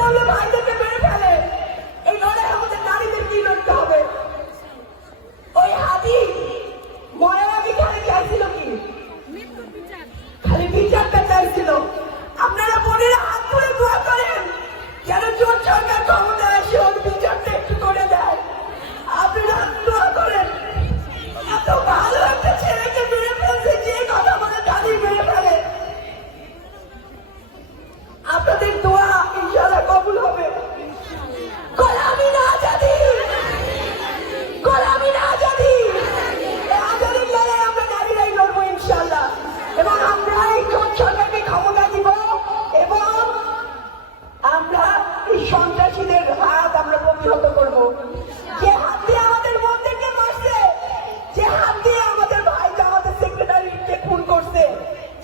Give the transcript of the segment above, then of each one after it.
নামলে ভাইদেরকে মেরে ফেলে। এই লড়াই আমাদের নারীদের কি লড়তে হবে? ওই হাদি ময়াবী খালি চাইছিল কি? খালি বিচারটা চাইছিল। আপনারা বোনেরা হাত তুলে দোয়া করেন যেন জোট সরকার ক্ষমতায় এসে ওর বিচারটা একটু করে দেয়। আপনারা দোয়া করেন। এত ভালো একটা ছেলেকে মেরে ফেলছে, যে কথা বলে তাদের মেরে ফেলে। আপনাদের দোয়া ইনশাআল্লাহ কবুল হবে। গোলামি না আজাদি, গোলামি না আজাদি। আজাদির লড়াই আমরা নারীরাই লড়বো ইনশাআল্লাহ। এবং আমরা এই জোট সরকারকে ক্ষমতা দিব এবং আমরা এই সন্ত্রাসীদের হাত আমরা প্রতিহত করব। যে হাত দিয়ে আমাদের মন্দিরকে মারছে, যে হাত দিয়ে আমাদের ভাই আমাদের সেক্রেটারিকে খুন করছে,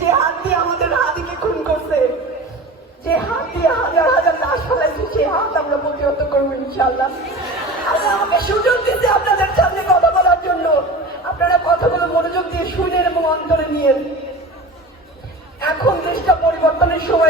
যে হাত দিয়ে আমাদের হাদিকে খুন করছে, যে হাত দিয়ে হাজার হাজার লাশ ফেলাইছে, সে হাত আমরা প্রতিহত করবো ইনশাআল্লাহ। আল্লাহ আমাকে সুযোগ দিতে আপনাদের সামনে কথা বলার জন্য। আপনারা কথাগুলো মনোযোগ দিয়ে শুনেন এবং অন্তরে নিয়ে। এখন দেশটা পরিবর্তনের সময়।